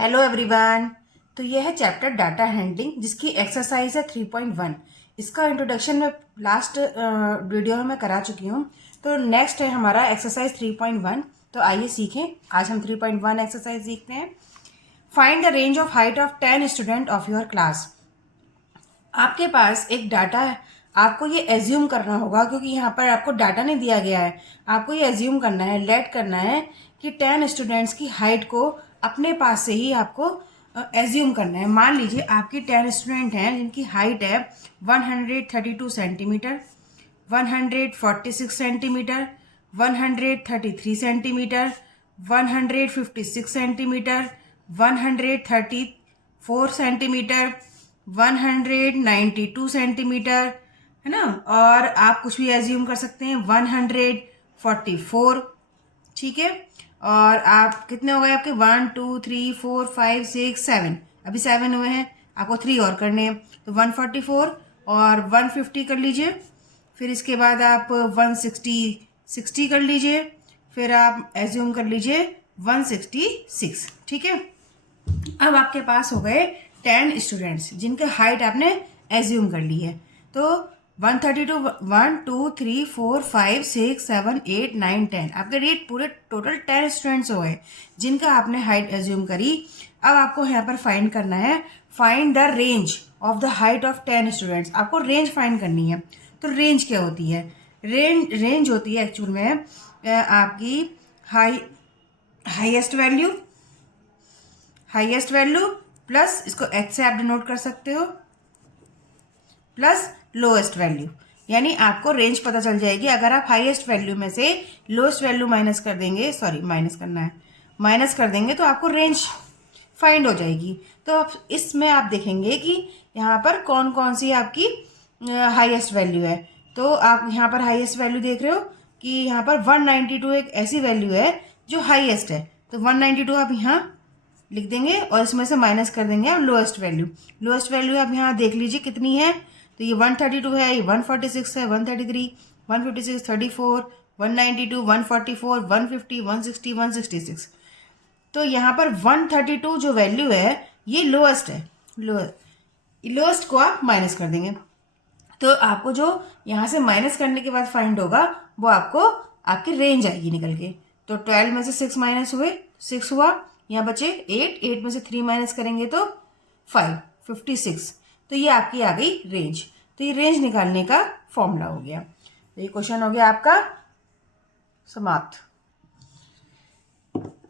Hello everyone. तो ये है चैप्टर डाटा हैंडलिंग जिसकी एक्सरसाइज है 3.1। इसका इंट्रोडक्शन मैं लास्ट वीडियो में करा चुकी हूँ। तो नेक्स्ट है हमारा एक्सरसाइज 3.1। तो आइए सीखें। आज हम 3.1 एक्सरसाइज सीखते हैं। Find the range of height of 10 student of your class. आपके पास एक डाटा है, आपको ये एज्यूम करना होगा क्योंकि यहाँ पर आपको डाटा नहीं दिया गया है। आपको ये एज्यूम करना है, लेट करना है कि 10 स्टूडेंट्स की हाइट को अपने पास से ही आपको एज्यूम करना है। मान लीजिए आपकी 10 स्टूडेंट हैं जिनकी हाइट है 132 centimetre, 146 centimetre, 133 centimetre, 156 centimetre, 134 centimetre, 192 centimetre, है ना। और आप कुछ भी एज्यूम कर सकते हैं 144। ठीक है। और आप कितने हो गए आपके 1 2 3 4 5 6 7, अभी 7 हुए हैं, आपको 3 और करने हैं। तो 144 और 150 कर लीजिए। फिर इसके बाद आप 160 कर लीजिए। फिर आप एज्यूम कर लीजिए 166। ठीक है। अब आपके पास हो गए 10 स्टूडेंट्स जिनके हाइट आपने एज्यूम कर ली है। तो 132 1 2 3 4 5 6 7 8 9 10 आपके रेट पूरे टोटल 10 स्टूडेंट्स हो गए जिनका आपने हाइट एज्यूम करी। अब आपको यहाँ पर फाइंड करना है, find the range of the height of 10 students. आपको रेंज फाइंड करनी है। तो रेंज क्या होती है? रेंज होती है एक्चुअल में आपकी हाईएस्ट वैल्यू प्लस, इसको एच से आप डिनोट कर सकते हो, प्लस लोएस्ट वैल्यू। यानी आपको रेंज पता चल जाएगी अगर आप हाईएस्ट वैल्यू में से लोएस्ट वैल्यू माइनस कर देंगे, माइनस कर देंगे तो आपको रेंज फाइंड हो जाएगी। तो अब इसमें आप देखेंगे कि यहाँ पर कौन कौन सी आपकी हाईएस्ट वैल्यू है। तो आप यहाँ पर हाईएस्ट वैल्यू देख रहे हो कि यहाँ पर 192 एक ऐसी वैल्यू है जो हाईएस्ट है। तो 192 आप यहाँ लिख देंगे और इसमें से माइनस कर देंगे आप लोएस्ट वैल्यू आप यहाँ देख लीजिए कितनी है। तो ये 132 है, ये 146 है, 133, 156, 34, 192, 144, 150, 160, 166। तो यहाँ पर 132 जो वैल्यू है ये लोएस्ट है। लोएस्ट को आप माइनस कर देंगे तो आपको जो यहाँ से माइनस करने के बाद फाइंड होगा वो आपको आपकी रेंज आएगी निकल के। तो 12 में से 6 माइनस हुए, 6 हुआ, यहाँ बचे 8 में से 3 माइनस करेंगे तो 5, 56। तो ये आपकी आ गई रेंज। तो ये रेंज निकालने का फॉर्मूला हो गया। तो ये क्वेश्चन हो गया आपका समाप्त।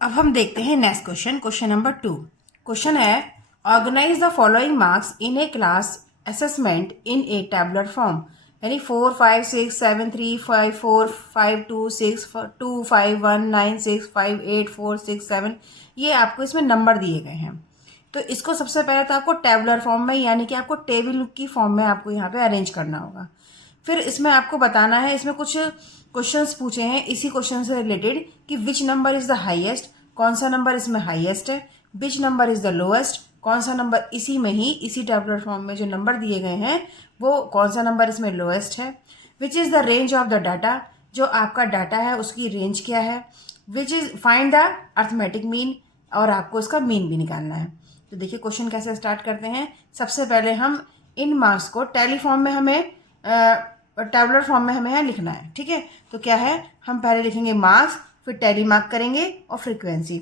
अब हम देखते हैं नेक्स्ट क्वेश्चन नंबर 2। क्वेश्चन है, organise the following marks in a class assessment in a tabular form. यानी 4 5 6 7 3 5 4 5 2 6 2 5 1 9 6 5 8 4 6 7 ये आपको इसमें नंबर दिए गए हैं। तो इसको सबसे पहले तो आपको टेबुलर फॉर्म में यानी कि आपको टेबल की फॉर्म में आपको यहाँ पे अरेंज करना होगा। फिर इसमें आपको बताना है, इसमें कुछ क्वेश्चंस पूछे हैं इसी क्वेश्चन से रिलेटेड कि which number is the highest, कौन सा नंबर इसमें हाईएस्ट है, which number is the lowest, कौन सा नंबर इसी में ही इसी टेबुलर फॉर्म में जो नंबर दिए गए हैं वो कौन सा नंबर इसमें लोएस्ट है, which is the range of the data, जो आपका डाटा है उसकी रेंज क्या है, which is find the arithmetic mean, और आपको इसका मीन भी निकालना है। तो देखिए क्वेश्चन कैसे स्टार्ट करते हैं। सबसे पहले हम इन मार्क्स को टेलीफॉर्म में हमें टेबुलर फॉर्म में हमें यहाँ लिखना है। ठीक है। तो क्या है, हम पहले लिखेंगे मार्क्स, फिर टेली मार्क करेंगे और फ्रीक्वेंसी।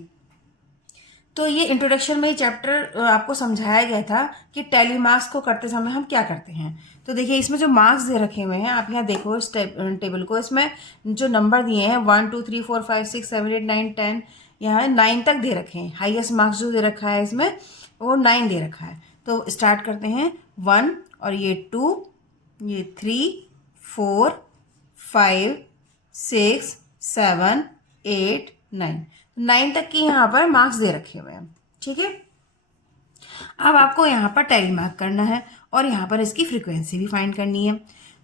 तो ये इंट्रोडक्शन में ये चैप्टर आपको समझाया गया था कि टेली मार्क्स को करते समय हम क्या करते हैं। तो देखिए इसमें जो मार्क्स दे रखे हुए हैं आप यहाँ देखो इस टेबल को, इसमें जो नंबर दिए हैं 1 2 3 4 5 6 7 8 9 10, यहाँ 9 तक दे रखे हैं। हाईएस्ट मार्क्स जो दे रखा है इसमें वो 9 दे रखा है। तो स्टार्ट करते हैं 1 और ये 2, ये 3 4 5 6 7 8 9 तक की यहाँ पर मार्क्स दे रखे हुए हैं। ठीक है। अब आपको यहाँ पर टैली मार्क करना है और यहाँ पर इसकी फ्रीक्वेंसी भी फाइंड करनी है।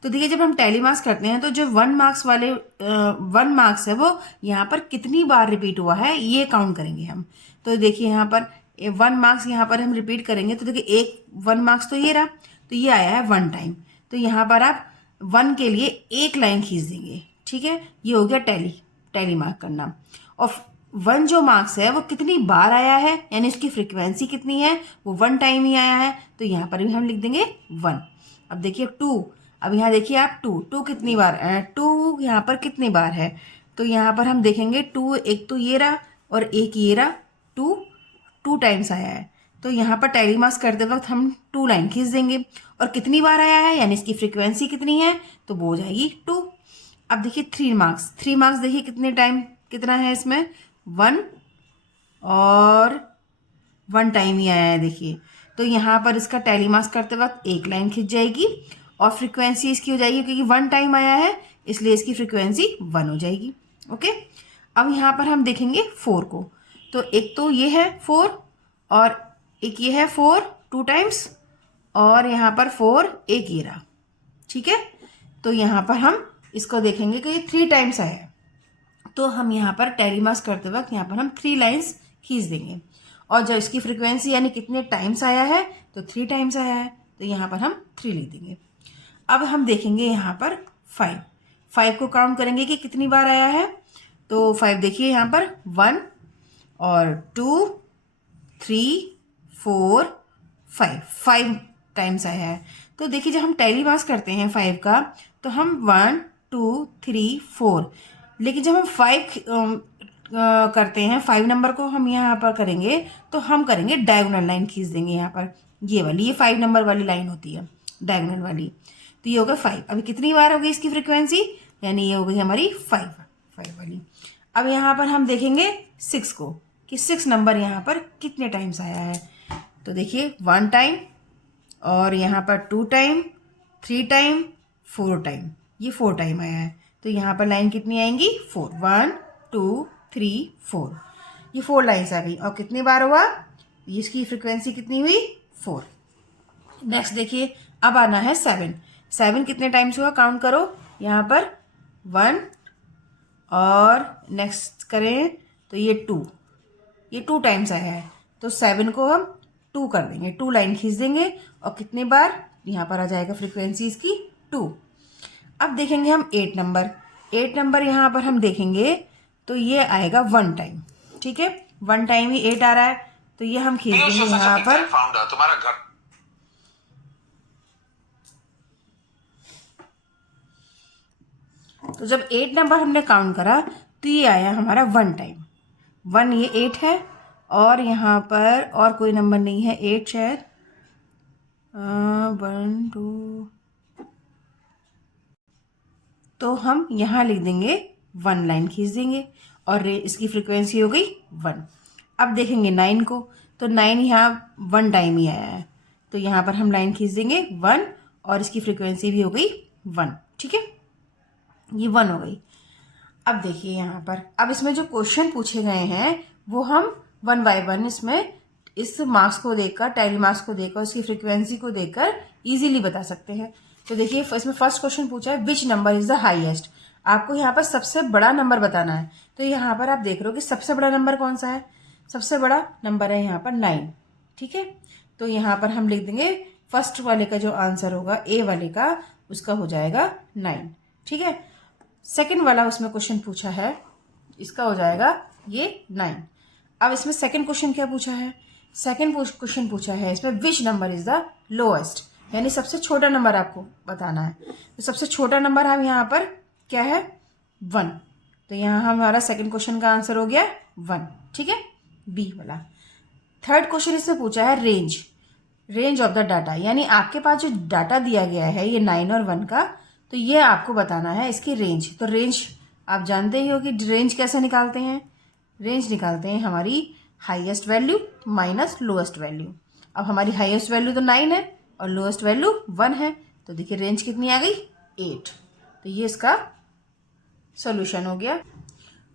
तो देखिए जब हम टैली मार्क्स करते हैं तो जो 1 मार्क्स वाले 1 मार्क्स है वो यहाँ पर कितनी बार रिपीट हुआ है ये काउंट करेंगे हम। तो देखिए यहाँ पर 1 मार्क्स यहाँ पर हम रिपीट करेंगे तो देखिए 1 मार्क्स तो ये रहा, तो ये आया है 1 टाइम। तो यहाँ पर आप 1 के लिए एक लाइन खींच देंगे। ठीक है। ये हो गया टैली मार्क करना। और वन जो मार्क्स है वो कितनी बार आया है, यानी उसकी फ्रीक्वेंसी कितनी है, वो वन टाइम ही आया है, तो यहाँ पर भी हम लिख देंगे वन। अब देखिए टू, अब यहाँ देखिए आप टू, टू कितनी बार, टू यहाँ पर कितनी बार है, तो यहाँ पर हम देखेंगे टू, एक तो ये रहा और एक ये रहा, टू टू टाइम्स आया है, तो यहाँ पर टैली मार्क्स करते वक्त हम टू लाइन खींच देंगे, और कितनी बार आया है यानी इसकी फ्रीक्वेंसी कितनी है, तो वो हो जाएगी टू। अब देखिए थ्री मार्क्स, थ्री मार्क्स देखिए कितने टाइम कितना है इसमें, वन और वन टाइम ही आया है देखिए, तो यहाँ पर इसका टैली मार्क्स करते वक्त एक लाइन खिंच जाएगी और फ्रीक्वेंसी इसकी हो जाएगी, क्योंकि वन टाइम आया है इसलिए इसकी फ्रीक्वेंसी वन हो जाएगी। ओके, अब यहाँ पर हम देखेंगे फोर को, तो एक तो ये है फोर और एक ये है फोर टू टाइम्स, और यहाँ पर फोर एक ये रहा, ठीक है, तो यहाँ पर हम इसको देखेंगे कि ये थ्री टाइम्स आया है, तो हम यहाँ पर टैली मार्क्स करते वक्त यहाँ पर हम थ्री लाइंस खींच देंगे, और जब इसकी फ्रीक्वेंसी यानी कितने टाइम्स आया है तो थ्री टाइम्स आया है, तो यहाँ पर हम थ्री लिख देंगे। अब हम देखेंगे यहाँ पर फाइव, फाइव को काउंट करेंगे कि कितनी बार आया है, तो फाइव देखिए यहाँ पर वन और two three four five, five times आया है, तो देखिए जब हम टैली मार्क्स करते हैं फाइव का तो हम वन टू थ्री फोर, लेकिन जब हम फाइव करते हैं, फाइव नंबर को हम यहाँ पर करेंगे तो हम करेंगे डायगोनल लाइन खींच देंगे यहाँ पर, ये वाली, ये फाइव नंबर वाली लाइन होती है डायगोनल वाली, तो ये होगा फाइव। अभी कितनी बार होगी इसकी फ्रीक्वेंसी, यानी ये हो गई हमारी फाइव, फाइव वाली। अब यहाँ पर हम देखेंगे सिक्स को कि सिक्स नंबर यहाँ पर कितने टाइम्स आया है, तो देखिए वन टाइम और यहाँ पर two time, three time, four time, ये फोर टाइम आया है, तो यहाँ पर लाइन कितनी आएंगी, four, one two three four, ये फोर लाइन्स आ गई, और कितनी बार हुआ, इसकी फ्रीक्वेंसी कितनी हुई, फोर। नेक्स्ट देखिए अब आना है सेवन, सेवन कितने टाइम्स हुआ काउंट करो, यहाँ पर वन और नेक्स्ट करें तो ये टू टाइम्स आया है, तो सेवन को हम टू कर देंगे, टू लाइन खींच देंगे, और कितने बार यहाँ पर आ जाएगा फ्रीक्वेंसी इसकी टू। अब देखेंगे हम एट नंबर, एट नंबर यहाँ पर हम देखेंगे तो ये आएगा वन टाइम, ठीक है, वन टाइम ही एट आ रहा है, तो ये हम खींच देंगे यहाँ पर, तुम्हारा घर। तो जब एट नंबर हमने काउंट करा तो ये आया हमारा वन टाइम, वन ये एट है और यहाँ पर और कोई नंबर नहीं है, एट शायद, वन टू, तो हम यहाँ लिख देंगे वन लाइन खींच देंगे और इसकी फ्रीक्वेंसी हो गई वन। अब देखेंगे नाइन को, तो नाइन यहाँ वन टाइम ही आया है, तो यहाँ पर हम लाइन खींच देंगे वन और इसकी फ्रीक्वेंसी भी हो गई वन, ठीक है, ये वन हो गई। अब देखिए यहाँ पर, अब इसमें जो क्वेश्चन पूछे गए हैं वो हम वन बाय वन इसमें इस मार्क्स को देखकर, टैली मार्क्स को देखकर, उसकी फ्रीक्वेंसी को देखकर इजीली बता सकते हैं। तो देखिए इसमें फर्स्ट क्वेश्चन पूछा है which number is the highest, आपको यहाँ पर सबसे बड़ा नंबर बताना है, तो यहाँ पर आप देख रहे हो कि सबसे बड़ा नंबर कौन सा है, सबसे बड़ा नंबर है यहाँ पर नाइन, ठीक है, तो यहाँ पर हम लिख देंगे फर्स्ट वाले का जो आंसर होगा ए वाले का, उसका हो जाएगा नाइन, ठीक है। सेकंड वाला उसमें क्वेश्चन पूछा है, इसका हो जाएगा ये नाइन। अब इसमें सेकंड क्वेश्चन क्या पूछा है, सेकंड क्वेश्चन पूछा है इसमें which number is the lowest, यानी सबसे छोटा नंबर आपको बताना है, तो सबसे छोटा नंबर हम यहाँ पर क्या है वन, तो यहाँ हमारा सेकंड क्वेश्चन का आंसर हो गया वन, ठीक है, बी वाला। थर्ड क्वेश्चन इससे पूछा है range, range of the data, यानी आपके पास जो डाटा दिया गया है ये नाइन और वन का, तो ये आपको बताना है इसकी रेंज। तो रेंज आप जानते ही हो कि रेंज कैसे निकालते हैं, रेंज निकालते हैं हमारी highest value minus lowest value. अब हमारी हाईएस्ट वैल्यू तो नाइन है और लोएस्ट वैल्यू वन है, तो देखिए रेंज कितनी आ गई एट, तो ये इसका सॉल्यूशन हो गया।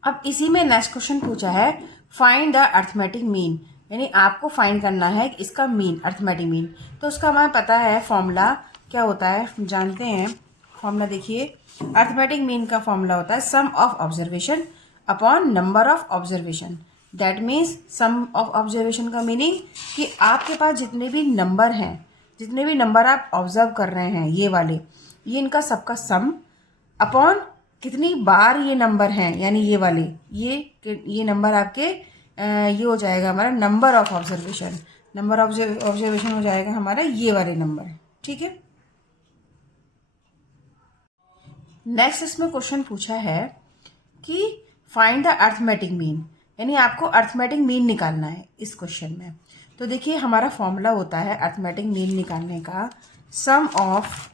अब इसी में नेक्स्ट क्वेश्चन पूछा है फाइंड द अर्थमेटिक मीन, यानी आपको फाइंड करना है इसका मीन, अर्थमेटिक मीन। तो उसका हमें पता है फॉर्मूला क्या होता है, जानते हैं फॉर्मूला, देखिए अर्थमेटिक मीन का फॉर्मूला होता है sum of observation upon number of observation. That means sum of observation का मीनिंग कि आपके पास जितने भी नंबर हैं, जितने भी नंबर आप ऑब्जर्व कर रहे हैं ये वाले, ये इनका सबका सम अपॉन कितनी बार ये नंबर हैं, यानी ये वाले, ये नंबर आपके ये हो जाएगा हमारा number of observation. Number of observation हो जाएगा हमारा ये वाले नंबर। ठीक है। नेक्स्ट इसमें क्वेश्चन पूछा है कि फाइंड द अर्थमेटिक मीन, यानी आपको अर्थमेटिक मीन निकालना है इस क्वेश्चन में। तो देखिए हमारा फॉर्मूला होता है अर्थमेटिक मीन निकालने का, sum of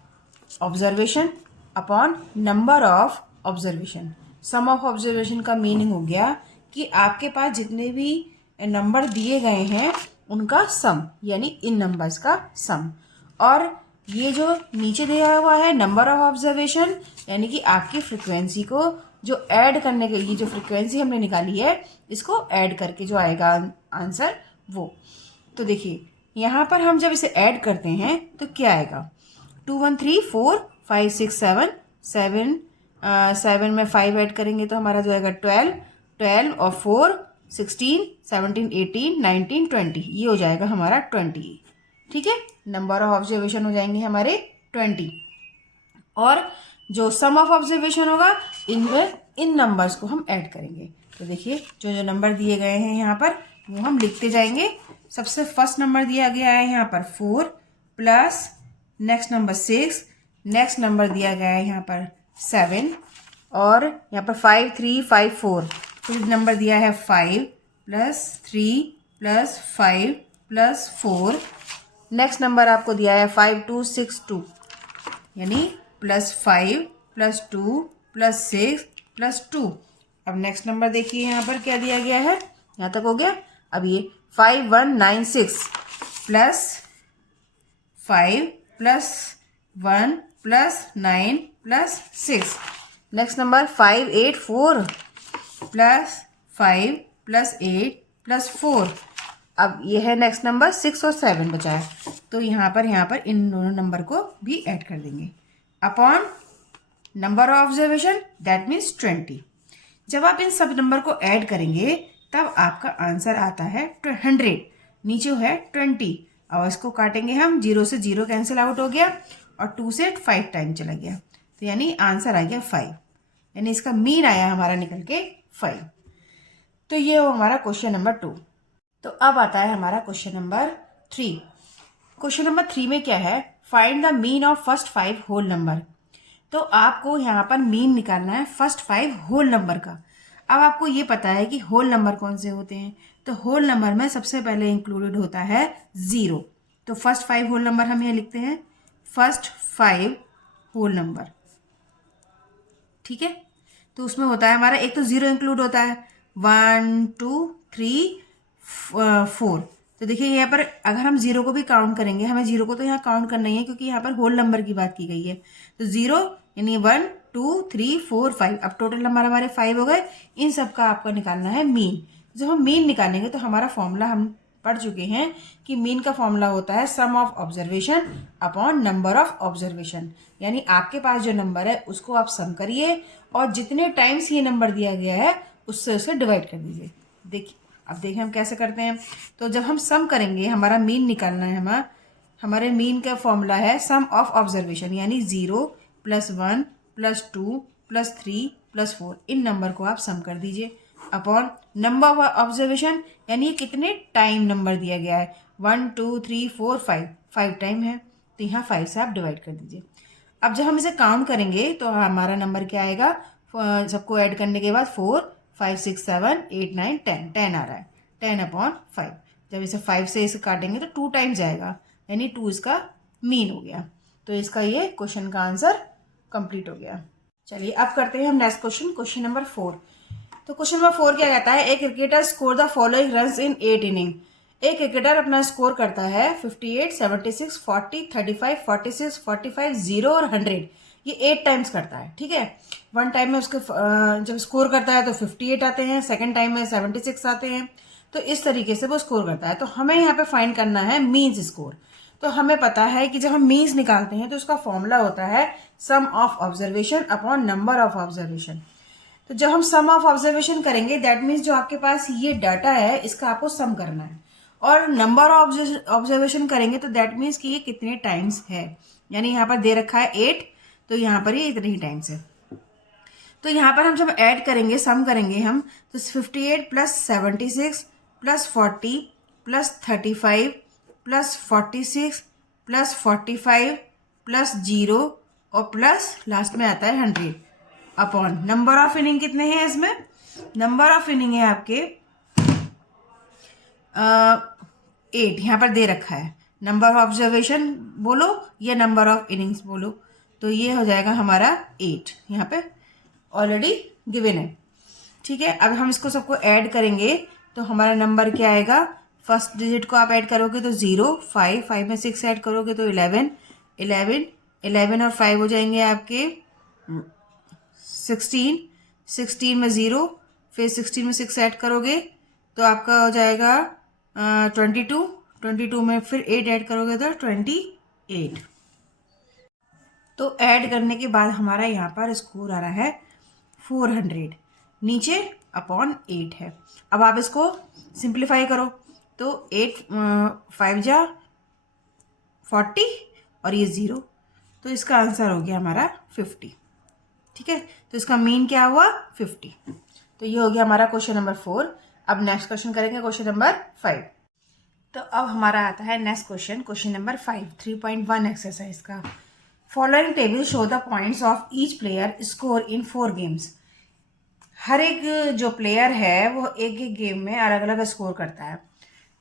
observation upon number of observation. Sum of observation का मीनिंग हो गया कि आपके पास जितने भी नंबर दिए गए हैं उनका सम, यानी इन नंबर्स का सम। और ये जो नीचे दिया हुआ है नंबर ऑफ ऑब्जर्वेशन, यानी कि आपकी फ्रिक्वेंसी को जो ऐड करने के, ये जो फ्रिक्वेंसी हमने निकाली है इसको ऐड करके जो आएगा आंसर वो। तो देखिए यहाँ पर हम जब इसे ऐड करते हैं तो क्या आएगा, 2 1 3 4 5 6 7 7 7 में 5 ऐड करेंगे तो हमारा जो आएगा 12 12 और 4 16 17 18 19 20, ये हो जाएगा हमारा 20। ठीक है, नंबर ऑफ ऑब्जर्वेशन हो जाएंगे हमारे 20। और जो सम ऑफ ऑब्जर्वेशन होगा इनमें इन नंबर्स को हम ऐड करेंगे। तो देखिए जो जो नंबर दिए गए हैं यहाँ पर वो हम लिखते जाएंगे। सबसे फर्स्ट नंबर दिया गया है यहाँ पर 4 plus next number 6, next number दिया गया है यहाँ पर 7 और यहाँ पर 5 3 5 4, फिर नंबर दिया है 5 plus 3 plus 5 plus 4, next number आपको दिया है 5 2 6 2, यानी प्लस 5 प्लस 2 प्लस 6 प्लस 2। अब नेक्स्ट नंबर देखिए यहाँ पर क्या दिया गया है, यहाँ तक हो गया। अब ये 5 1 9 6 plus 5 plus 1 plus 9 plus 6, next number 5 8 4 plus 5 plus 8 plus 4। अब ये है नेक्स्ट नंबर 6 और 7 बचा है, तो यहाँ पर इन दोनों नंबर को भी ऐड कर देंगे upon number of observation, that means 20। जब आप इन सब नंबर को ऐड करेंगे तब आपका आंसर आता है 100, नीचे है 20। और इसको काटेंगे हम, 0 से 0 कैंसिल आउट हो गया और 2 से 5 टाइम चला गया, तो यानी आंसर आ गया 5, यानी इसका मीन आया हमारा निकल के 5। तो ये हो हमारा क्वेश्चन नंबर 2। तो अब आता है हमारा क्वेश्चन नंबर 3। क्वेश्चन नंबर 3 में क्या है, find the mean of first 5 whole number. तो आपको यहाँ पर मीन निकालना है फर्स्ट 5 होल नंबर का। अब आपको ये पता है कि होल नंबर कौन से होते हैं, तो होल नंबर में सबसे पहले इंक्लूडेड होता है 0। तो फर्स्ट 5 होल नंबर हम यहाँ लिखते हैं फर्स्ट 5 होल नंबर। ठीक है, तो उसमें होता है हमारा एक तो 0 इंक्लूड होता है, 1 2 3 4। तो देखिए यहाँ पर अगर हम 0 को भी काउंट करेंगे, हमें 0 को तो यहाँ काउंट करना ही है क्योंकि यहाँ पर होल नंबर की बात की गई है। तो 0 यानी 1 2 3 4 5, अब टोटल नंबर हमारे 5 हो गए। इन सब का आपको निकालना है मीन। जब हम मीन निकालेंगे तो हमारा फॉर्मूला हम पढ़ चुके हैं कि मीन का फॉर्मूला होता है sum of observation upon number of observation, यानी आपके पास जो नंबर है उसको आप सम करिए और जितने टाइम्स ये नंबर दिया गया है उससे उसे डिवाइड कर दीजिए। देखिए अब देखिए हम कैसे करते हैं। तो जब हम सम करेंगे, हमारा मीन निकालना है, हमारे मीन का फॉर्मूला है सम ऑफ ऑब्जर्वेशन, यानी 0 प्लस 1 प्लस 2 प्लस 3 प्लस 4, इन नंबर को आप सम कर दीजिए अपॉन नंबर ऑफ ऑब्जर्वेशन, यानी कितने टाइम नंबर दिया गया है, 1 2 3 4 5 टाइम है, तो यहाँ 5 से आप डिवाइड कर दीजिए। अब जब हम इसे काउंट करेंगे तो हमारा नंबर क्या आएगा, सबको ऐड करने के बाद 4 5 6 7 8 9 10 10 आ रहा है, 10 अपॉन 5। जब इसे 5 से इसे काटेंगे तो 2 टाइम्स जाएगा, यानी 2 इसका मीन हो गया। तो इसका ये क्वेश्चन का आंसर कंप्लीट हो गया। चलिए अब करते हैं हम नेक्स्ट क्वेश्चन, क्वेश्चन नंबर 4। तो क्वेश्चन नंबर 4 क्या कहता है, a cricketer score the following runs in 8 inning. एक क्रिकेटर अपना स्कोर करता है 58 76 40 35 46 45 0 और 100, ये 8 टाइम्स करता है। ठीक है, वन टाइम में उसके जब स्कोर करता है तो 58 आते हैं, सेकंड टाइम में 76 आते हैं, तो इस तरीके से वो स्कोर करता है। तो हमें यहाँ पे फाइंड करना है मीन्स स्कोर। तो हमें पता है कि जब हम मीन्स निकालते हैं तो उसका फॉर्मूला होता है sum of observation upon number of observation. तो जब हम सम ऑफ ऑब्जर्वेशन करेंगे दैट मीन्स जो आपके पास ये डाटा है इसका आपको सम करना है, और नंबर ऑफ ऑब्जर्वेशन करेंगे तो दैट मीन्स कि ये कितने टाइम्स है, यानी यहाँ पर दे रखा है 8, तो यहाँ पर ये इतने ही टाइम्स है। तो यहाँ पर हम जब ऐड करेंगे, सम करेंगे हम, तो 58 plus 76 plus 40 plus 35 plus 46 plus 45 plus 0 और प्लस लास्ट में आता है 100 अपॉन नंबर ऑफ इनिंग कितने हैं इसमें? नंबर ऑफ इनिंग है आपके 8, यहाँ पर दे रखा है। नंबर ऑफ ऑब्जर्वेशन बोलो या नंबर ऑफ इनिंग्स बोलो, तो ये हो जाएगा हमारा 8, यहाँ पे ऑलरेडी गिवन है। ठीक है, अब हम इसको सबको ऐड करेंगे तो हमारा नंबर क्या आएगा? फर्स्ट डिजिट को आप ऐड करोगे तो 0, 5 में 6 ऐड करोगे तो 11, 11 और 5 हो जाएंगे आपके 16, 16 में 0, फिर 16 में 6 ऐड करोगे तो आपका हो जाएगा 22, 22 में फिर 8 ऐड करोगे तो 28। तो ऐड करने के बाद हमारा यहाँ पर स्कोर आ रहा है 400, नीचे अपॉन 8 है। अब आप इसको सिंप्लीफाई करो तो 8 5 जा 40 और ये 0, तो इसका आंसर हो गया हमारा 50। ठीक है, तो इसका मीन क्या हुआ? 50। तो ये हो गया हमारा क्वेश्चन नंबर 4। अब नेक्स्ट क्वेश्चन करेंगे क्वेश्चन नंबर 5। तो अब हमारा आता है next question, question number 5, 3.1 exercise का। Following table show the points of each player score in 4 games. हर एक जो प्लेयर है वो एक एक गेम में अलग अलग स्कोर करता है।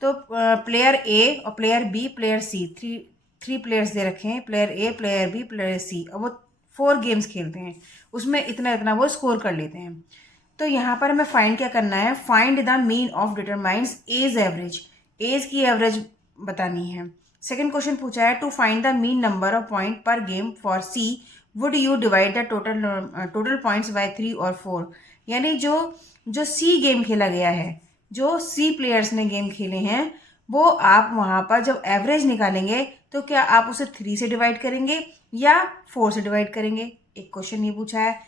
तो प्लेयर ए और player B, player C, three players दे रखे हैं, player A, player B, player C, और वो 4 गेम्स खेलते हैं, उसमें इतना इतना वो स्कोर कर लेते हैं। तो यहाँ पर हमें फाइंड क्या करना है? Find the mean of determines age average, age की एवरेज बतानी है। सेकंड क्वेश्चन पूछा है to find the mean number of point पर game for C, would you divide the total points by 3 और 4। यानी जो सी गेम खेला गया है, जो सी प्लेयर्स ने गेम खेले हैं, वो आप वहाँ पर जब एवरेज निकालेंगे तो क्या आप उसे 3 से डिवाइड करेंगे या 4 से डिवाइड करेंगे? एक क्वेश्चन ये पूछा है।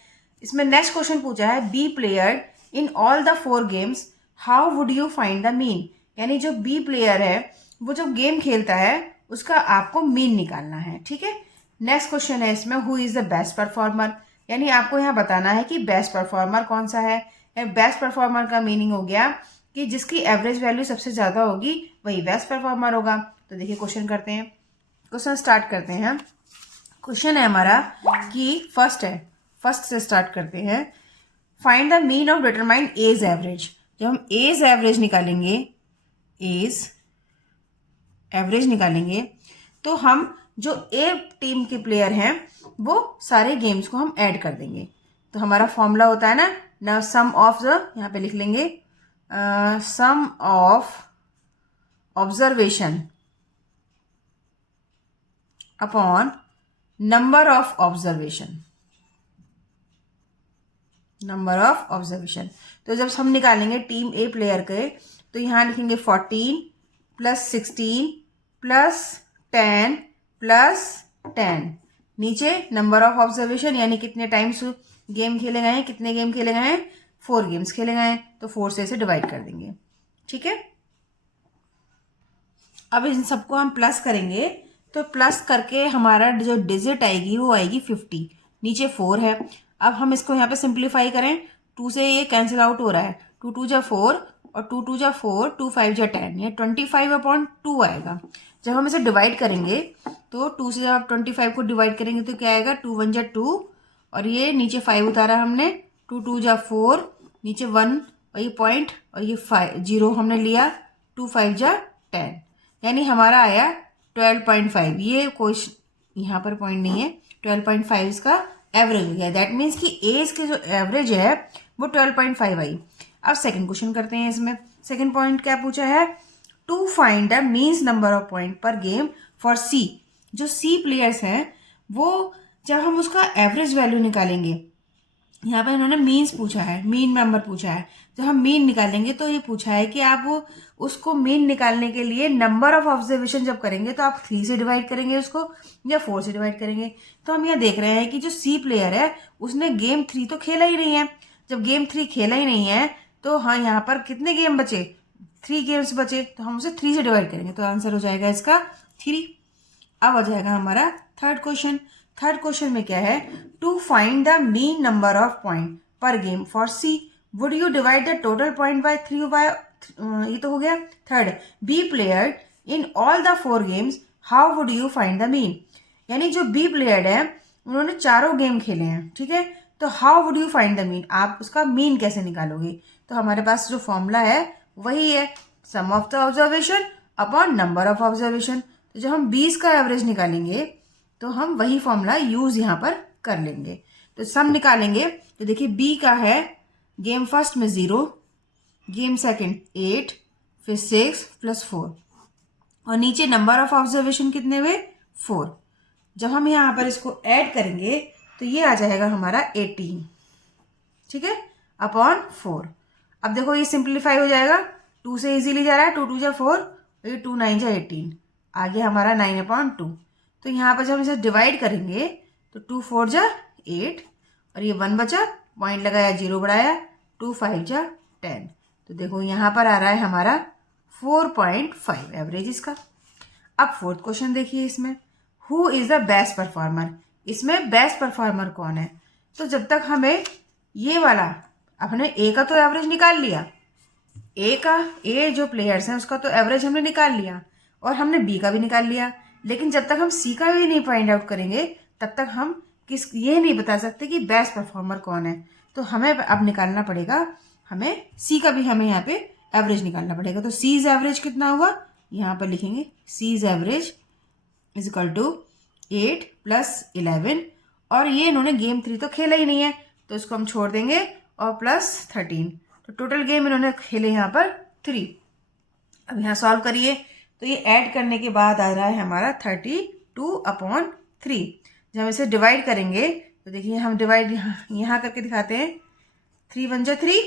इसमें नेक्स्ट क्वेश्चन पूछा है B player in all the 4 games, how would you find the mean. यानी जो बी प्लेयर है वो जब गेम खेलता है उसका आपको मीन निकालना है। ठीक है, नेक्स्ट क्वेश्चन है इसमें who is the best performer. यानी आपको यहाँ बताना है कि बेस्ट परफॉर्मर कौन सा है। बेस्ट परफॉर्मर का मीनिंग हो गया कि जिसकी एवरेज वैल्यू सबसे ज़्यादा होगी वही बेस्ट परफॉर्मर होगा। तो देखिए क्वेश्चन करते हैं, क्वेश्चन स्टार्ट करते हैं। क्वेश्चन है हमारा कि फर्स्ट से स्टार्ट करते हैं। Find the mean of determine A's average. जब हम एज एवरेज निकालेंगे तो हम जो ए टीम के प्लेयर हैं वो सारे गेम्स को हम ऐड कर देंगे। तो हमारा फॉर्मूला होता है ना सम ऑफ द, यहाँ पे लिख लेंगे sum of observation upon number of observation. तो जब हम निकालेंगे टीम ए प्लेयर के तो यहाँ लिखेंगे 14 प्लस 16 प्लस 10 प्लस 10, नीचे नंबर ऑफ ऑब्जर्वेशन यानी कितने टाइम्स गेम खेले गए हैं, कितने गेम खेले गए हैं, 4 गेम्स खेले गए हैं, तो 4 से इसे डिवाइड कर देंगे। ठीक है, अब इन सबको हम प्लस करेंगे तो प्लस करके हमारा जो डिजिट आएगी वो आएगी 50, नीचे 4 है। अब हम इसको यहाँ पे सिंप्लीफाई करें, 2 से ये कैंसिल आउट हो रहा है, 2 2 जा 4 और 2 2 जा 4, 2 5 जा 10, ये 25/2 आएगा। जब हम इसे डिवाइड करेंगे तो 2 से जब आप 25 को डिवाइड करेंगे तो क्या आएगा, 2 1 जा 2 और ये नीचे 5 उतारा हमने, 2 2 जा 4, नीचे 1 और ये पॉइंट और ये 5 0 हमने लिया, 2 5 जा 10, यानी हमारा आया 12.5। ये कोई यहाँ पर पॉइंट नहीं है, 12.5 इसका एवरेज हो गया। दैट मीन्स कि एज के जो एवरेज है वो 12.5 आई। अब सेकंड क्वेश्चन करते हैं। इसमें सेकंड पॉइंट क्या पूछा है, to find the means number of point पर गेम फॉर सी। जो सी प्लेयर्स हैं वो जब हम उसका एवरेज वैल्यू निकालेंगे, यहाँ पर इन्होंने मीन्स पूछा है, मीन नंबर पूछा है। जब हम मीन निकालेंगे तो ये पूछा है कि आप वो उसको मीन निकालने के लिए नंबर ऑफ ऑब्जर्वेशन जब करेंगे तो आप 3 से डिवाइड करेंगे उसको या 4 से डिवाइड करेंगे। तो हम यहाँ देख रहे हैं कि जो सी प्लेयर है उसने गेम 3 तो खेला ही नहीं है। जब गेम 3 खेला ही नहीं है तो हाँ, यहाँ पर कितने गेम बचे, 3 गेम्स बचे, तो हम उसे 3 से डिवाइड करेंगे तो आंसर हो जाएगा इसका 3। अब आ जाएगा हमारा थर्ड क्वेश्चन। थर्ड क्वेश्चन में क्या है, to find the mean number of point per game. For C, would you divide the total point by 3 by ये तो हो गया. Third, B player in all the 4 games, how would you find the mean? यानी जो B player है उन्होंने चारों game खेले हैं, ठीक है. तो how would you find the mean, आप उसका मीन कैसे निकालोगे. तो हमारे पास जो फॉर्मूला है वही है sum of the observation upon number of observation. तो जब हम 20 का एवरेज निकालेंगे तो हम वही फॉर्मूला यूज यहाँ पर कर लेंगे. तो सम निकालेंगे तो देखिए बी का है गेम फर्स्ट में 0, गेम सेकंड 8, फिर 6 + 4 और नीचे नंबर ऑफ ऑब्जर्वेशन कितने हुए 4. जब हम यहाँ पर इसको ऐड करेंगे तो ये आ जाएगा हमारा 18, ठीक है, अपॉन 4. अब देखो ये सिंप्लीफाई हो जाएगा, 2 से इजीली जा रहा है, 2 × 2 = 4, ये 2 × 9 = 18, आगे हमारा 9/2. तो यहाँ पर जब हम इसे डिवाइड करेंगे तो 2 × 4 = 8 और ये 1 बचा, पॉइंट लगाया, 0 बढ़ाया, 2 × 5 = 10. तो देखो यहाँ पर आ रहा है हमारा 4.5 एवरेज इसका. अब फोर्थ क्वेश्चन देखिए, इसमें who is the best performer. इसमें बेस्ट परफॉर्मर कौन है. तो जब तक हमें ये वाला, अपने ए का तो एवरेज निकाल लिया, ए जो प्लेयर्स हैं उसका तो एवरेज हमने निकाल लिया और हमने बी का भी निकाल लिया, लेकिन जब तक हम सी का भी नहीं फाइंड आउट करेंगे तब तक हम ये नहीं बता सकते कि बेस्ट परफॉर्मर कौन है. तो हमें अब निकालना पड़ेगा, हमें सी का भी हमें यहाँ पे एवरेज निकालना पड़ेगा. तो सीज एवरेज कितना हुआ, यहाँ पर लिखेंगे C's average is equal to 8 + 11 और ये इन्होंने गेम 3 तो खेला ही नहीं है तो इसको हम छोड़ देंगे और +13. तो टोटल गेम इन्होंने खेले यहाँ पर 3. अब यहाँ सॉल्व करिए तो ये ऐड करने के बाद आ रहा है हमारा 32/3. जब हम इसे डिवाइड करेंगे तो देखिए हम डिवाइड यहाँ करके दिखाते हैं. 3 × 1 = 3,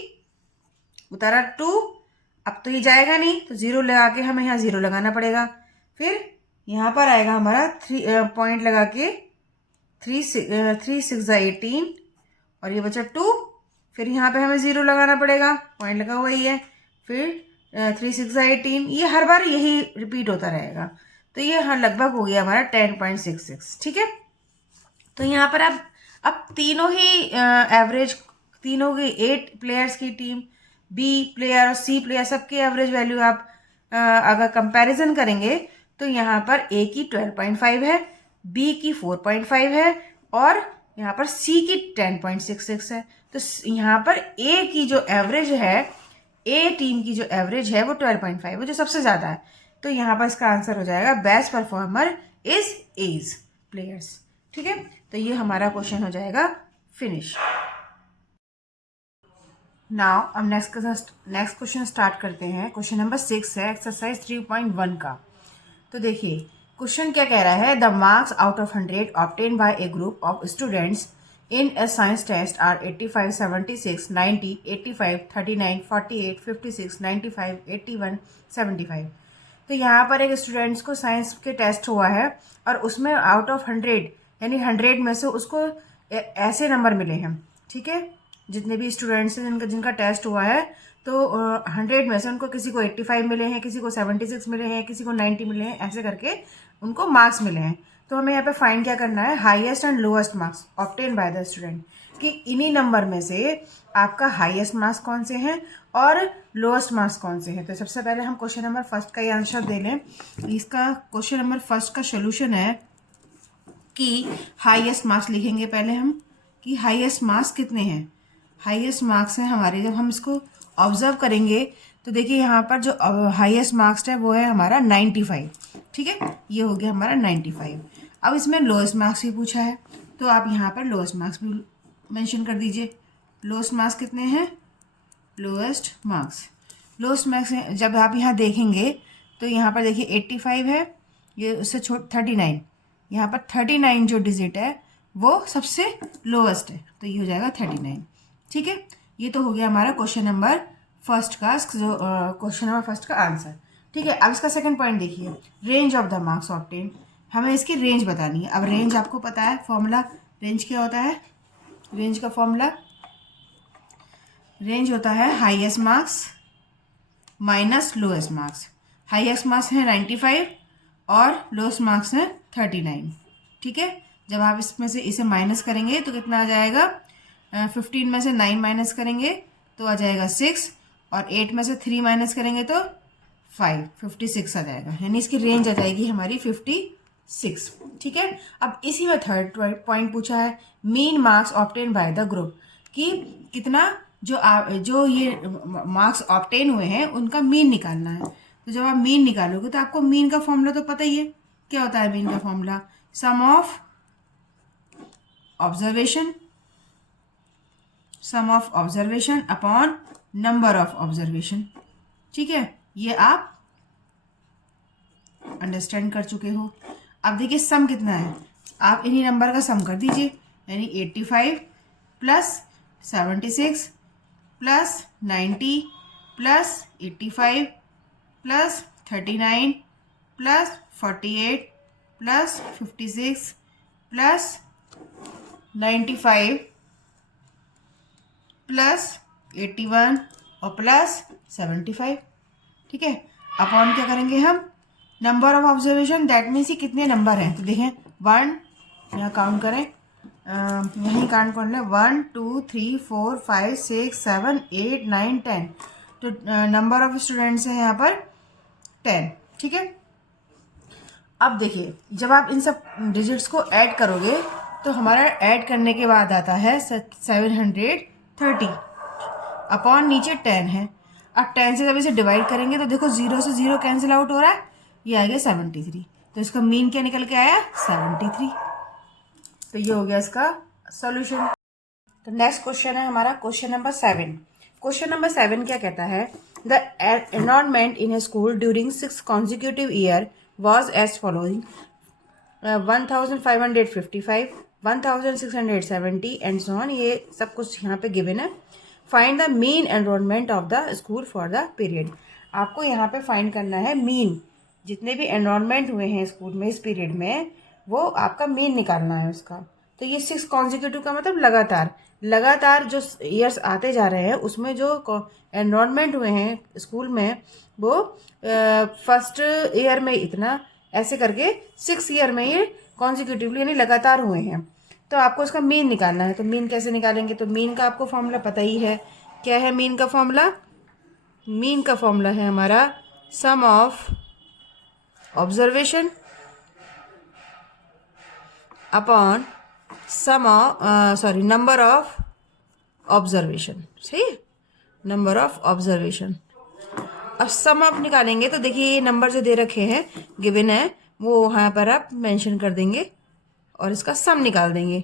उतारा 2. अब तो ये जाएगा नहीं तो 0 लगा के हमें यहाँ 0 लगाना पड़ेगा. फिर यहाँ पर आएगा हमारा 3 पॉइंट लगा के 3 × 6 = 18 और ये बचा 2. फिर यहाँ पे हमें 0 लगाना पड़ेगा, पॉइंट लगा हुआ ही है. फिर 3 × 6 = 18, ये हर बार यही रिपीट होता रहेगा. तो ये हाँ लगभग हो गया हमारा 10.66, ठीक है. तो यहाँ पर अब तीनों ही एवरेज, तीनों की 8 प्लेयर्स की टीम, बी प्लेयर और सी प्लेयर, सबके एवरेज वैल्यू आप अगर कंपैरिजन करेंगे तो यहाँ पर ए की 12.5 है, बी की 4.5 है और यहाँ पर सी की 10.66 है. तो यहाँ पर ए की जो एवरेज है, ए टीम की जो एवरेज है वो 12.5 है, जो सबसे ज़्यादा है. तो यहाँ पर इसका आंसर हो जाएगा best performer is A's players, ठीक है. तो ये हमारा क्वेश्चन हो जाएगा फिनिश. नाउ अब नेक्स्ट क्वेश्चन स्टार्ट करते हैं. क्वेश्चन नंबर 6 है एक्सरसाइज 3.1 का. तो देखिए क्वेश्चन क्या कह रहा है, the marks out of 100 obtain by a group of students in a science test are 85, 76, 90, 85, 39, 48, 56, 95, 81, 75. तो यहाँ पर एक स्टूडेंट्स को साइंस के टेस्ट हुआ है और उसमें आउट ऑफ 100 यानी 100 में से उसको ऐसे नंबर मिले हैं, ठीक है. जितने भी स्टूडेंट्स हैं जिनका टेस्ट हुआ है तो 100 में से उनको किसी को 85 मिले हैं, किसी को 76 मिले हैं, किसी को 90 मिले हैं, ऐसे करके उनको मार्क्स मिले हैं. तो हमें यहाँ पे फाइंड क्या करना है, highest and lowest marks obtain by the student, कि इन्हीं नंबर में से आपका हाईएस्ट मार्क्स कौन से हैं और लोएस्ट मार्क्स कौन से हैं. तो सबसे पहले हम क्वेश्चन नंबर फर्स्ट का ये आंसर दे लें. इसका क्वेश्चन नंबर फर्स्ट का सोल्यूशन है कि हाईएस्ट मार्क्स लिखेंगे पहले हम, कि हाईएस्ट मार्क्स कितने हैं. हाईएस्ट मार्क्स हैं हमारे, जब हम इसको ऑब्जर्व करेंगे तो देखिए यहाँ पर जो हाईएस्ट मार्क्स है वो है हमारा 95, ठीक है. ये हो गया हमारा 95. अब इसमें लोएस्ट मार्क्स भी पूछा है तो आप यहाँ पर लोएस्ट मार्क्स भी मेंशन कर दीजिए. लोएस्ट मार्क्स कितने हैं, लोएस्ट मार्क्स हैं. जब आप यहाँ देखेंगे तो यहाँ पर देखिए 85 है, ये उससे 39, यहाँ पर 39 जो डिजिट है वो सबसे लोएस्ट है तो ये हो जाएगा 39, ठीक है. ये तो हो गया हमारा क्वेश्चन नंबर फर्स्ट का, जो क्वेश्चन नंबर फर्स्ट का आंसर, ठीक है. अब इसका सेकंड पॉइंट देखिए, range of the marks obtain, हमें इसकी रेंज बतानी है. अब रेंज आपको पता है फॉर्मूला, रेंज क्या होता है, रेंज का फॉर्मूला, रेंज होता है highest marks minus lowest marks. Highest marks हैं 95 और लोएस्ट मार्क्स हैं 39, ठीक है. जब आप इसमें से इसे माइनस करेंगे तो कितना आ जाएगा, 15 में से 9 माइनस करेंगे तो आ जाएगा 6, और 8 में से 3 माइनस करेंगे तो 56 आ जाएगा, यानी इसकी रेंज आ जाएगी हमारी 56। ठीक है। अब इसी में थर्ड पॉइंट पूछा है, mean marks obtain by the group, कि कितना जो ये मार्क्स ऑब्टेन हुए हैं उनका मीन निकालना है। तो जब आप मीन निकालोगे तो आपको मीन का फॉर्मूला तो पता ही है, क्या होता है मीन का formula, sum of observation upon number of observation. ठीक है, ये आप अंडरस्टैंड कर चुके हो। अब देखिए सम कितना है, आप इन्हीं नंबर का सम कर दीजिए, यानी 85 plus 76 plus 90 plus 85 plus 39 plus 48 plus 56 plus 95 plus 81 और प्लस 75। ठीक है, अपॉन क्या करेंगे हम, number of observation, that means कितने नंबर हैं। तो देखें 1, यहाँ काउंट करें, यहीं काउंट कर लें, 1 2 3 4 5 6 7 8 9 10। तो नंबर ऑफ स्टूडेंट्स हैं यहाँ पर 10। ठीक है, अब देखिए जब आप इन सब डिजिट्स को ऐड करोगे तो हमारा ऐड करने के बाद आता है 730 अपॉन नीचे 10 है। अब 10 से जब इसे डिवाइड करेंगे तो देखो 0 से 0 कैंसिल आउट हो रहा है, ये आ गया 73। तो इसका मीन क्या निकल के आया, 73। तो ये हो गया इसका सॉल्यूशन। तो नेक्स्ट क्वेश्चन है हमारा क्वेश्चन नंबर 7। क्वेश्चन नंबर 7 क्या कहता है, the enrolment in a school during 6 consecutive year was as following, 1555, 1670 and so on. ये सब कुछ यहाँ पे गिवन है। Find the mean enrolment of the school for the period. आपको यहाँ पे फाइंड करना है मीन, जितने भी एनरोलमेंट हुए हैं स्कूल में इस पीरियड में, वो आपका मीन निकालना है उसका। तो ये 6 consecutive का मतलब लगातार जो ईयर्स आते जा रहे हैं उसमें जो एनरोलमेंट हुए हैं स्कूल में वो फर्स्ट ईयर में इतना, ऐसे करके 6 ईयर में ये कॉन्जिक्यूटिवली यानी लगातार हुए हैं। तो आपको इसका मीन निकालना है। तो मीन कैसे निकालेंगे, तो मीन का आपको फॉर्मूला पता ही है, क्या है मीन का फॉर्मूला, मीन का फॉर्मूला है हमारा sum of observation upon number of observation. सही है, नंबर ऑफ ऑब्जर्वेशन। अब सम आप निकालेंगे तो देखिए ये नंबर जो दे रखे हैं गिवन है वो वहाँ पर आप मेंशन कर देंगे और इसका सम निकाल देंगे।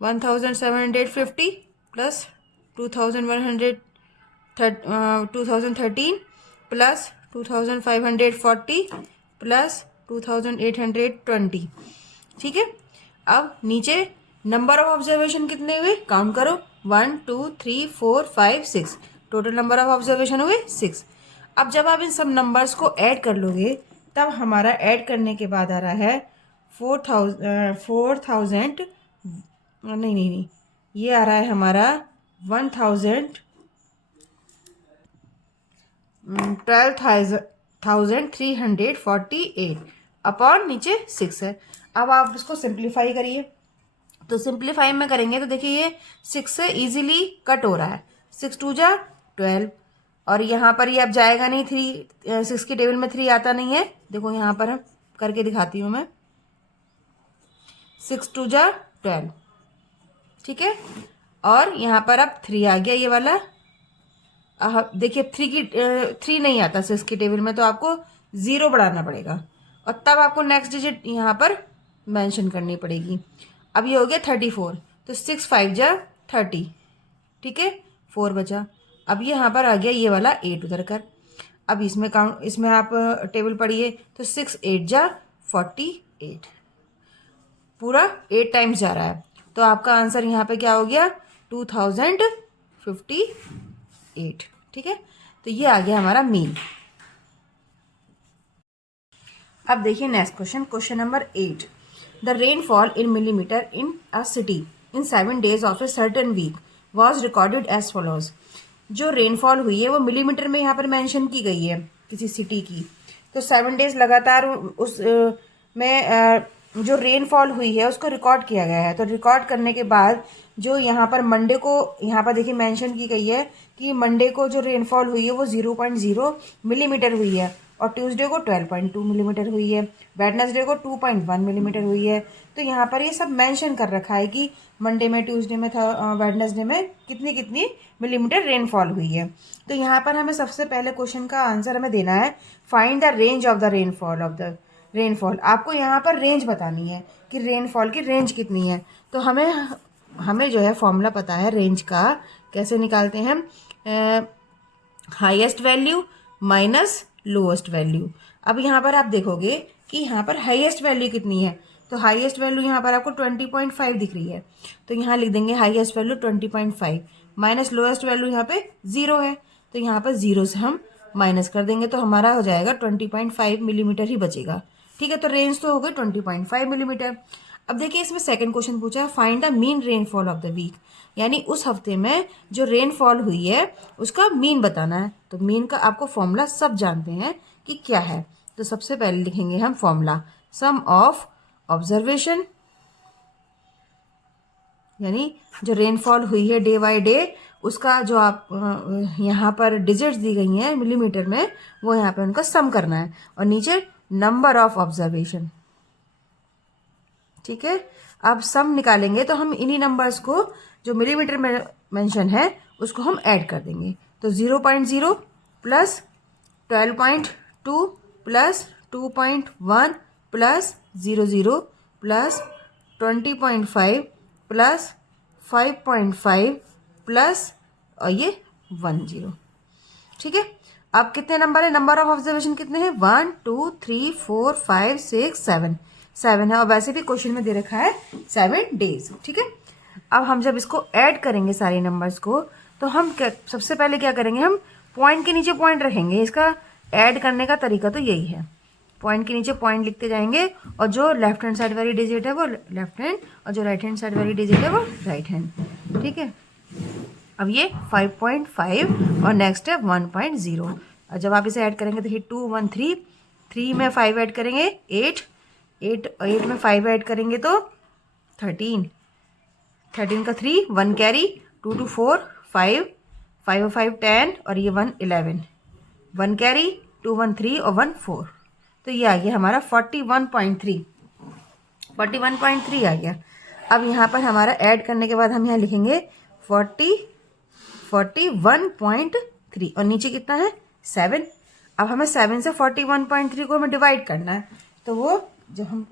1750 प्लस 2013 प्लस 2540 प्लस 2820। ठीक है, अब नीचे नंबर ऑफ ऑब्जर्वेशन कितने हुए काउंट करो, 1 2 3 4 5 6, टोटल नंबर ऑफ ऑब्जर्वेशन हुए 6। अब जब आप इन सब नंबर्स को ऐड कर लोगे तब हमारा ऐड करने के बाद आ रहा है 4000 नहीं, ये आ रहा है हमारा 12,348 अपॉन नीचे 6 है। अब आप इसको सिंप्लीफाई करिए, तो सिंप्लीफाई में करेंगे तो देखिए ये 6 से इजीली कट हो रहा है, 6 2 जा 12, और यहाँ पर ये अब जाएगा नहीं, 6 की टेबल में 3 आता नहीं है। देखो यहाँ पर हम करके दिखाती हूँ मैं, 6 2 जा 12। ठीक है, और यहाँ पर अब 3 आ गया ये वाला। देखिए 3 नहीं आता 6 की टेबल में, तो आपको 0 बढ़ाना पड़ेगा और तब आपको नेक्स्ट डिजिट यहाँ पर मेंशन करनी पड़ेगी। अब ये हो गया 34, तो 6 5 जा 30। ठीक है, 4 बचा। अब यहाँ पर आ गया ये वाला 8 उधर कर। अब इसमें आप टेबल पढ़िए, तो 6 8 जा 48, पूरा 8 टाइम्स जा रहा है। तो आपका आंसर यहाँ पे क्या हो गया, 2058। ठीक है, तो ये आ गया हमारा मीन। अब देखिए next question, question number 8। The rainfall in millimetre in a city in 7 days of a certain week was recorded as follows. जो रेनफॉल हुई है वो मिलीमीटर में यहाँ पर मेंशन की गई है किसी सिटी की। तो 7 days लगातार उस में जो रेनफॉल हुई है उसको रिकॉर्ड किया गया है। तो रिकॉर्ड करने के बाद जो यहाँ पर मंडे को, यहाँ पर देखिए मेंशन की गई है कि मंडे को जो रेनफॉल हुई है वो 0.0 मिलीमीटर हुई है, और ट्यूसडे को 12.2 मिलीमीटर हुई है, वेडनेसडे को 2.1 मिलीमीटर हुई है। तो यहाँ पर ये सब मेंशन कर रखा है कि मंडे में, ट्यूसडे में था, वेडनेसडे में कितनी कितनी मिलीमीटर रेनफॉल हुई है। तो यहाँ पर हमें सबसे पहले क्वेश्चन का आंसर हमें देना है, find the range of the rainfall. आपको यहाँ पर रेंज बतानी है कि रेनफॉल की रेंज कितनी है। तो हमें जो है फॉर्मूला पता है रेंज का। कैसे निकालते हैं हम? Highest value minus lowest value. अब यहाँ पर आप देखोगे कि यहाँ पर हाईएस्ट वैल्यू कितनी है। तो हाईएस्ट वैल्यू यहाँ पर आपको 20.5 दिख रही है, तो यहाँ लिख देंगे highest value 20.5 minus lowest value यहाँ पे 0 है, तो यहाँ पर 0 से हम माइनस कर देंगे, तो हमारा हो जाएगा 20.5 मिलीमीटर ही बचेगा। ठीक है, तो रेंज तो हो गई 20.5 मिलीमीटर। अब देखिए इसमें सेकंड क्वेश्चन पूछा है, find the mean rainfall of the week, यानी उस हफ्ते में जो रेनफॉल हुई है उसका मीन बताना है। तो मीन का आपको फॉर्मूला सब जानते हैं कि क्या है। तो सबसे पहले लिखेंगे हम फॉर्मूला, सम ऑफ ऑब्जर्वेशन, यानी जो रेनफॉल हुई है डे बाय डे उसका जो आप यहाँ पर डिजिट्स दी गई हैं मिलीमीटर में, वो यहाँ पे उनका सम करना है, और नीचे नंबर ऑफ ऑब्जर्वेशन। ठीक है, अब सम निकालेंगे तो हम इन्हीं नंबर्स को जो मिलीमीटर में मेंशन है उसको हम ऐड कर देंगे। तो 0.0 plus 12.2 plus 2.1 plus 00 plus 20.5 plus 5.5 plus और ये 10। ठीक है, अब कितने नंबर है? नंबर ऑफ ऑब्जर्वेशन कितने हैं? 1 2 3 4 5 6 7 है, और वैसे भी क्वेश्चन में दे रखा है 7 डेज। ठीक है, अब हम जब इसको ऐड करेंगे सारे नंबर्स को, तो हम सबसे पहले क्या करेंगे, हम पॉइंट के नीचे पॉइंट रखेंगे। इसका ऐड करने का तरीका तो यही है, पॉइंट के नीचे पॉइंट लिखते जाएंगे, और जो लेफ्ट हैंड साइड वाली डिजिट है वो लेफ्ट हैंड, और जो राइट हैंड साइड वाली डिजिट है वो राइट हैंड। ठीक है, अब ये 5.5 और नेक्स्ट है 1.0, और जब आप इसे ऐड करेंगे तो ये 2 1 3, 3 में 5 ऐड करेंगे 8 में 5 ऐड करेंगे तो 13 का 3 1 कैरी, 2 2 4 5 5 5 10, और ये 1 11, 1 कैरी, 2 1 3 और 1 4। तो ये आ गया हमारा 41.3 आ गया। अब यहाँ पर हमारा ऐड करने के बाद हम यहाँ लिखेंगे 41.3, और नीचे कितना है 7। अब हमें 7 से 41.3 को हमें डिवाइड करना है, तो वो जब हम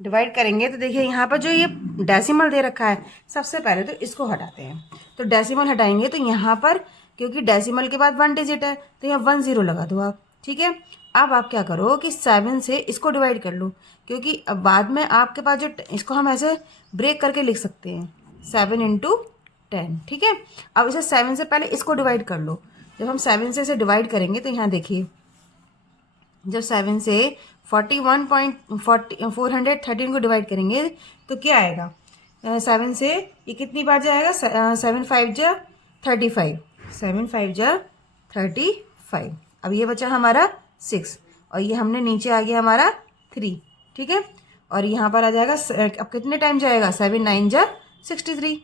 डिवाइड करेंगे तो देखिए यहाँ पर जो ये डेसिमल दे रखा है, सबसे पहले तो इसको हटाते हैं। तो डेसिमल हटाएंगे तो यहाँ पर, क्योंकि डेसिमल के बाद 1 डिजिट है तो यहाँ 10 लगा दो आप। ठीक है, अब आप क्या करो कि 7 से इसको डिवाइड कर लो, क्योंकि अब बाद में आपके पास जो, इसको हम ऐसे ब्रेक करके लिख सकते हैं 7 × 10। ठीक है, अब इसे 7 से पहले इसको डिवाइड कर लो। जब हम 7 से इसे डिवाइड करेंगे तो यहाँ देखिए, जब 7 से 413 को डिवाइड करेंगे तो क्या आएगा? 7 से ये कितनी बार जाएगा? 7 5 जा 35, 7 5 जा 35। अब ये बचा हमारा 6, और ये हमने नीचे आ गया हमारा 3। ठीक है, और यहाँ पर आ जाएगा, अब कितने टाइम जाएगा? 7 9 जा 63।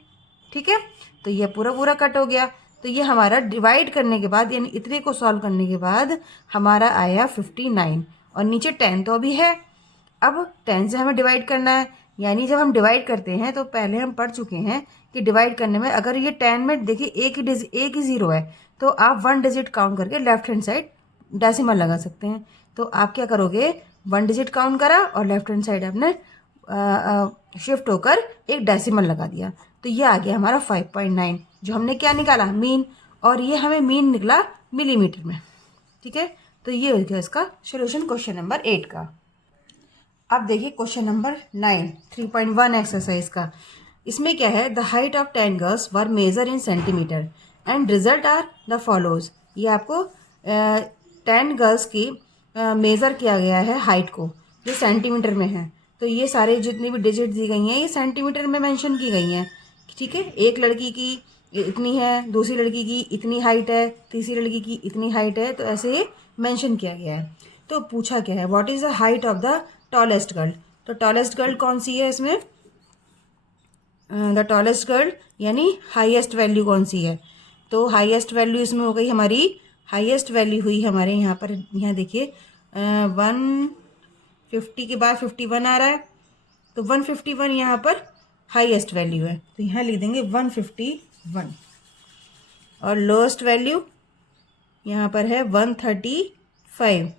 ठीक है, तो ये पूरा कट हो गया। तो ये हमारा डिवाइड करने के बाद, यानी इतने को सॉल्व करने के बाद हमारा आया 59, और नीचे 10 तो अभी है। अब 10 से हमें डिवाइड करना है, यानी जब हम डिवाइड करते हैं तो पहले हम पढ़ चुके हैं कि डिवाइड करने में अगर ये 10 में देखिए एक ही 0 है, तो आप 1 डिजिट काउंट करके लेफ्ट हैंड साइड डेसिमल लगा सकते हैं। तो आप क्या करोगे, 1 डिजिट काउंट करा और लेफ्ट हैंड साइड आपने शिफ्ट होकर एक डेसिमल लगा दिया। तो ये आ गया हमारा 5.9, जो हमने क्या निकाला? मीन, और ये हमें मीन निकला मिलीमीटर में। ठीक है, तो ये हो गया इसका सोल्यूशन क्वेश्चन नंबर 8 का। अब देखिए क्वेश्चन नंबर 9 3.1 एक्सरसाइज का। इसमें क्या है? The height of 10 girls were measure in centimetre and result are the follows. ये आपको 10 गर्ल्स की मेज़र किया गया है हाइट को, जो सेंटीमीटर में है। तो ये सारे जितनी भी डिजिट दी गई हैं ये सेंटीमीटर में मेंशन की गई हैं। ठीक है, एक लड़की की इतनी है, दूसरी लड़की की इतनी हाइट है, तीसरी लड़की की इतनी हाइट है, तो ऐसे ही मेंशन किया गया है। तो पूछा क्या है? What is the height of the tallest girl. तो टॉलेस्ट गर्ल कौन सी है इसमें? द टॉलेस्ट गर्ल यानी हाईएस्ट वैल्यू कौन सी है? तो हाईएस्ट वैल्यू इसमें हो गई हमारी, हाईएस्ट वैल्यू हुई हमारे यहाँ पर, यहाँ देखिए 150 के बाद 51 आ रहा है, तो 151 यहाँ पर हाईएस्ट वैल्यू है, तो यहाँ लिख देंगे 151। और लोएस्ट वैल्यू यहाँ पर है 135,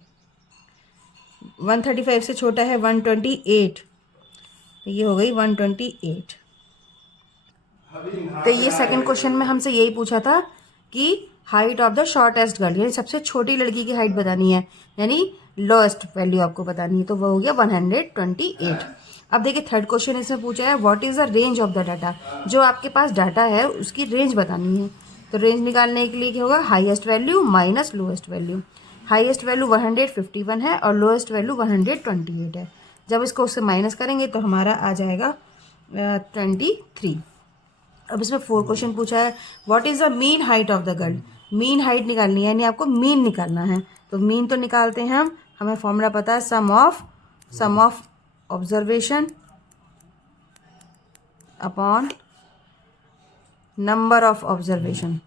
135 से छोटा है 128, तो ये हो गई 128। तो ये सेकंड क्वेश्चन में हमसे यही पूछा था कि height of the shortest girl, यानी सबसे छोटी लड़की की हाइट बतानी है, यानी लोएस्ट वैल्यू आपको बतानी है, तो वो हो गया 128। अब देखिए थर्ड क्वेश्चन इसमें पूछा है what is the range of the data, जो आपके पास डाटा है उसकी रेंज बतानी है। तो रेंज निकालने के लिए क्या होगा, highest value minus lowest value. Highest value 151 है और लोएस्ट वैल्यू 128 है। जब इसको उससे माइनस करेंगे तो हमारा आ जाएगा 23। अब इसमें 4 क्वेश्चन पूछा है what is the mean height of the girl. Mean height निकालनी है, यानी आपको मीन निकालना है। तो मीन तो निकालते हैं हम, हमें फॉर्मूला पता है sum of observation upon number of observation.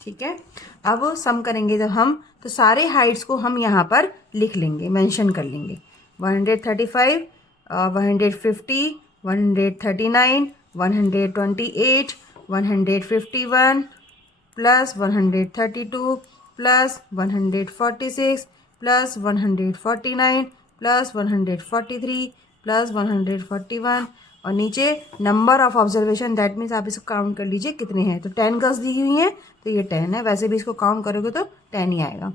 ठीक है, अब सम करेंगे जब हम, तो सारे हाइट्स को हम यहाँ पर लिख लेंगे, मेंशन कर लेंगे। 135, 150, 139, 128, 151 plus 132 plus 146 plus 149 plus 143 plus 141, और नीचे number of observation, that means आप इसको काउंट कर लीजिए कितने हैं। तो 10 गर्ल्स दी हुई हैं तो ये 10 है, वैसे भी इसको काउंट करोगे तो 10 ही आएगा।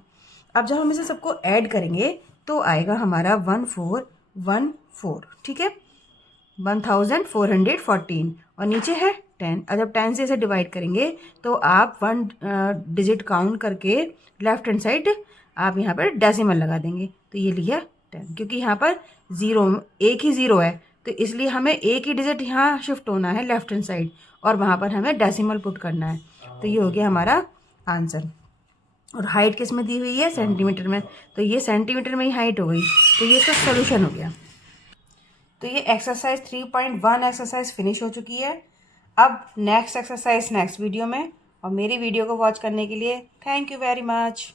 अब जब हम इसे सबको ऐड करेंगे तो आएगा हमारा 1414। ठीक है, 1414, और नीचे है 10। और जब 10 से इसे डिवाइड करेंगे तो आप 1 डिजिट काउंट करके लेफ्ट हैंड साइड आप यहाँ पर डेसिमल लगा देंगे, तो ये लिया 10। क्योंकि यहाँ पर एक ही ज़ीरो है, तो इसलिए हमें एक ही डिजिट यहाँ शिफ्ट होना है लेफ्ट हैंड साइड, और वहाँ पर हमें डेसिमल पुट करना है। तो ये हो गया हमारा आंसर। और हाइट किस में दी हुई है, सेंटीमीटर में, तो ये सेंटीमीटर में ही हाइट हो गई, तो ये इसका सोल्यूशन हो गया। तो ये एक्सरसाइज 3.1 एक्सरसाइज फिनिश हो चुकी है। अब नेक्स्ट एक्सरसाइज नेक्स्ट वीडियो में, और मेरी वीडियो को वॉच करने के लिए थैंक यू वेरी मच।